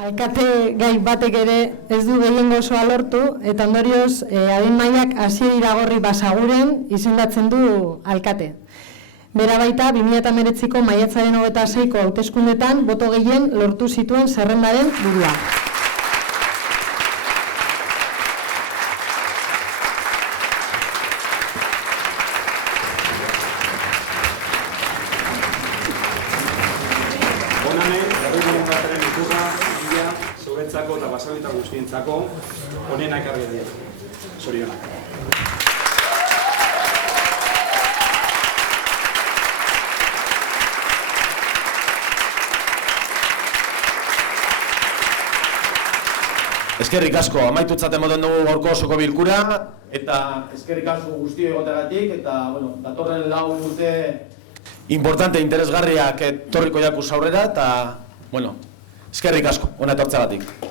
Alkate gai batek ere ez du gehiengo osoa lortu, eta ondorioz adin mailak Asier Iragorri Basaguren izendatzen du alkate. Bera baita, 2019ko maiatzaren 26ko hauteskundetan boto gehien lortu zituen zerrendaren burua. Zuretzako eta basaurita guztientzako honena ekarri dira. Zorionak. Eskerrik asko, amaitutzat ematen dugu gaurko osoko bilkura, eta eskerrik asko guztio egoteagatik, eta datorren 4 urte importante, interesgarriak etorriko jakuz aurrera, eta eskerrik asko, hona etortzeagatik.